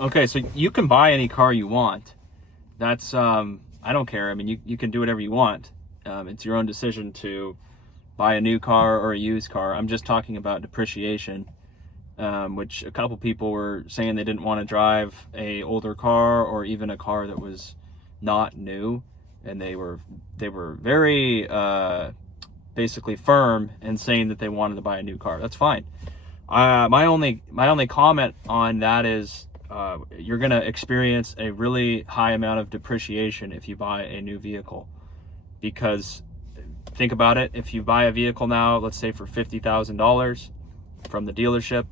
Okay, so you can buy any car you want. That's I don't care. I mean, you can do whatever you want. It's your own decision to buy a new car or a used car. I'm just talking about depreciation, which a couple people were saying they didn't want to drive a older car or even a car that was not new, and they were very basically firm in saying that they wanted to buy a new car. That's fine. My only comment on that is you're going to experience a really high amount of depreciation if you buy a new vehicle, because think about it. If you buy a vehicle now, let's say for $50,000 from the dealership,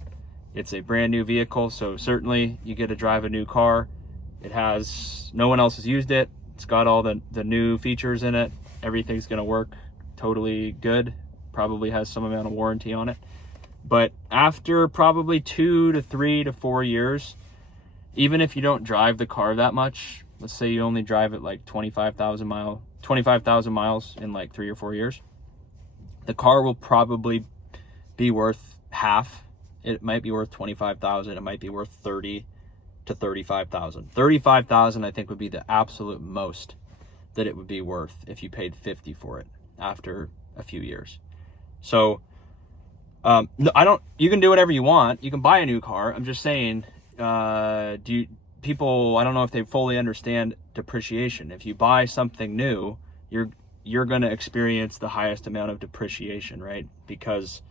it's a brand new vehicle. So certainly you get to drive a new car. It has, no one else has used it. It's got all the new features in it. Everything's going to work totally good. Probably has some amount of warranty on it. But after probably 2 to 3 to 4 years, even if you don't drive the car that much, let's say you only drive it like 25,000 miles in like 3 or 4 years, the car will probably be worth half. It might be worth 25,000. It might be worth 30 to 35,000. 35,000 I think would be the absolute most that it would be worth if you paid 50 for it after a few years. So you can do whatever you want. You can buy a new car. I'm just saying, people, I don't know if they fully understand depreciation. If you buy something new, you're going to experience the highest amount of depreciation, right? Because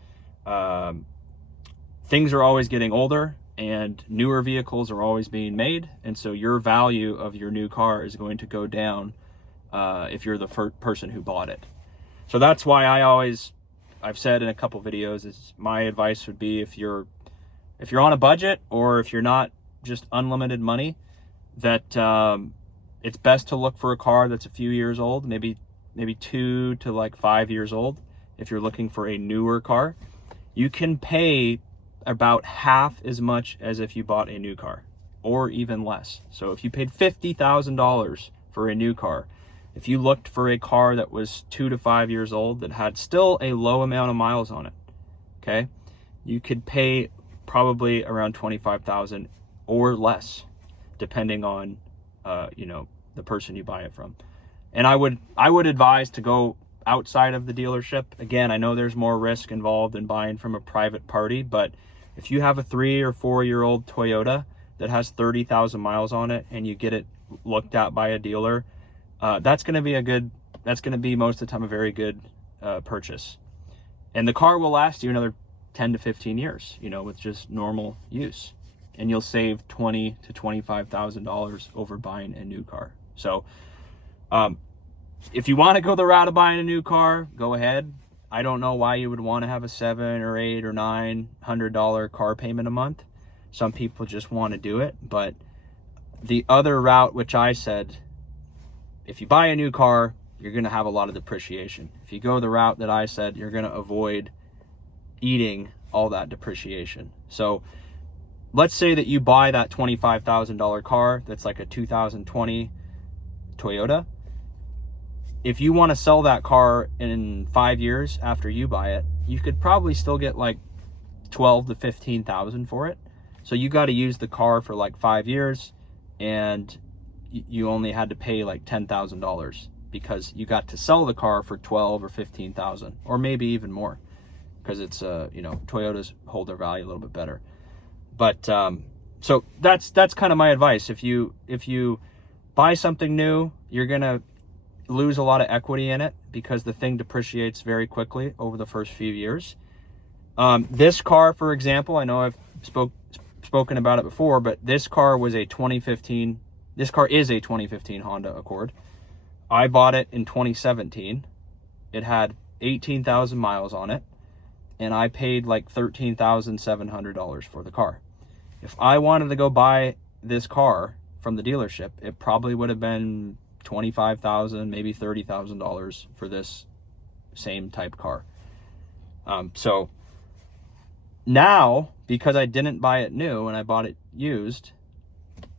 things are always getting older and newer vehicles are always being made. And so your value of your new car is going to go down if you're the first person who bought it. So that's why I've said in a couple videos, is my advice would be, if you're on a budget, or if you're not just unlimited money, that it's best to look for a car that's a few years old, maybe 2 to like 5 years old. If you're looking for a newer car, you can pay about half as much as if you bought a new car, or even less. So if you paid $50,000 for a new car, if you looked for a car that was 2 to 5 years old that had still a low amount of miles on it, okay, you could pay probably around $25,000 or less, depending on the person you buy it from. And I would advise to go outside of the dealership. Again, I know there's more risk involved in buying from a private party, but if you have a 3 or 4 year old Toyota that has 30,000 miles on it and you get it looked at by a dealer, that's going to be most of the time a very good purchase. And the car will last you another 10 to 15 years, with just normal use. And you'll save $20,000 to $25,000 over buying a new car. So if you want to go the route of buying a new car, go ahead. I don't know why you would want to have a $700 or $800 or $900 car payment a month. Some people just want to do it. But the other route, which I said, if you buy a new car, you're going to have a lot of depreciation. If you go the route that I said, you're going to avoid eating all that depreciation. So let's say that you buy that $25,000 car that's like a 2020 Toyota. If you want to sell that car in 5 years after you buy it, you could probably still get like 12 to 15,000 for it. So you got to use the car for like 5 years, and you only had to pay like $10,000 because you got to sell the car for 12 or 15,000, or maybe even more, because it's Toyotas hold their value a little bit better. But so that's kind of my advice. If you buy something new, you're gonna lose a lot of equity in it because the thing depreciates very quickly over the first few years. This car, for example, I know I've spoken about it before, but this car was a 2015. This car is a 2015 Honda Accord. I bought it in 2017. It had 18,000 miles on it, and I paid like $13,700 for the car. If I wanted to go buy this car from the dealership, it probably would have been $25,000, maybe $30,000 for this same type car. So now, because I didn't buy it new and I bought it used,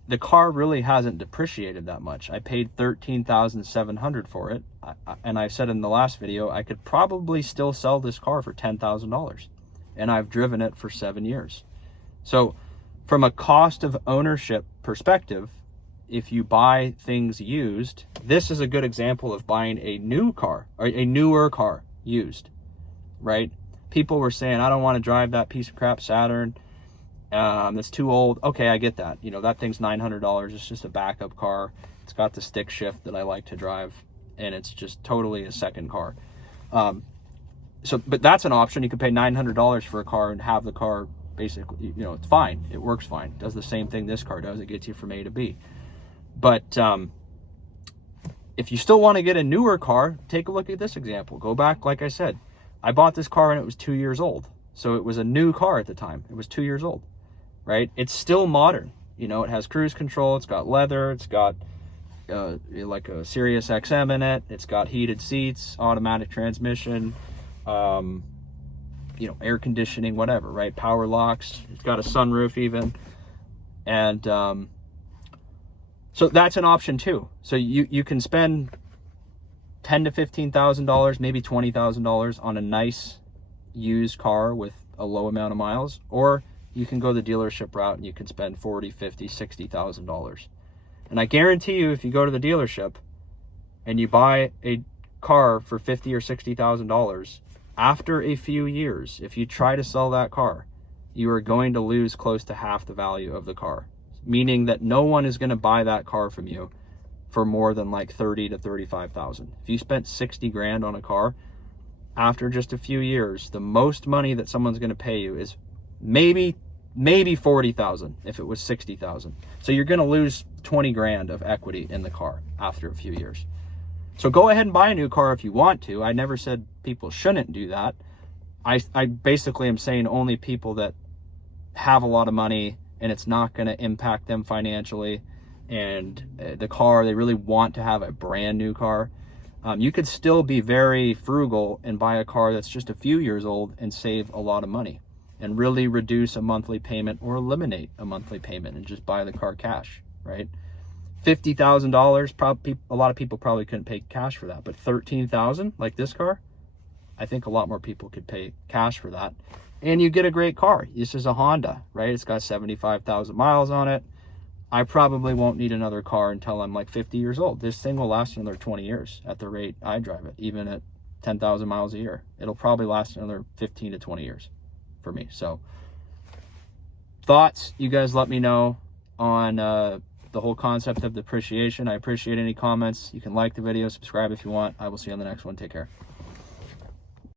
the car really hasn't depreciated that much. I paid $13,700 for it. And I said in the last video, I could probably still sell this car for $10,000. And I've driven it for 7 years. So from a cost of ownership perspective, if you buy things used, this is a good example of buying a new car or a newer car used, right? People were saying, I don't want to drive that piece of crap Saturn. It's too old. Okay, I get that. You know, that thing's $900. It's just a backup car. It's got the stick shift that I like to drive, and it's just totally a second car. But that's an option. You could pay $900 for a car and have the car basically, you know, it's fine. It works fine. It does the same thing this car does. It gets you from A to B. But if you still want to get a newer car, take a look at this example. Go back, like I said, I bought this car and it was 2 years old. So it was a new car at the time. It was 2 years old, right? It's still modern. You know, it has cruise control. It's got leather. It's got like a Sirius XM in it. It's got heated seats, automatic transmission, you know, air conditioning, whatever, right? Power locks. It's got a sunroof even. And so that's an option too. So you can spend $10,000 to $15,000, maybe $20,000 on a nice used car with a low amount of miles, or you can go the dealership route and you can spend $40,000, $50,000, $60,000. And I guarantee you, if you go to the dealership and you buy a car for $50,000 or $60,000, after a few years, if you try to sell that car, you are going to lose close to half the value of the car, meaning that no one is going to buy that car from you for more than like $30,000 to $35,000. If you spent 60 grand on a car, after just a few years, the most money that someone's going to pay you is maybe 40,000 if it was 60,000. So you're going to lose 20 grand of equity in the car after a few years. So go ahead and buy a new car if you want to. I never said people shouldn't do that. I basically am saying only people that have a lot of money and it's not going to impact them financially, and the car, they really want to have a brand new car. You could still be very frugal and buy a car that's just a few years old and save a lot of money and really reduce a monthly payment or eliminate a monthly payment and just buy the car cash, right? $50,000, probably a lot of people probably couldn't pay cash for that, but $13,000 like this car, I think a lot more people could pay cash for that. And you get a great car. This is a Honda, right? It's got 75,000 miles on it. I probably won't need another car until I'm like 50 years old. This thing will last another 20 years at the rate I drive it, even at 10,000 miles a year. It'll probably last another 15 to 20 years for me. So thoughts, you guys let me know on the whole concept of depreciation. I appreciate any comments. You can like the video, subscribe if you want. I will see you on the next one. Take care.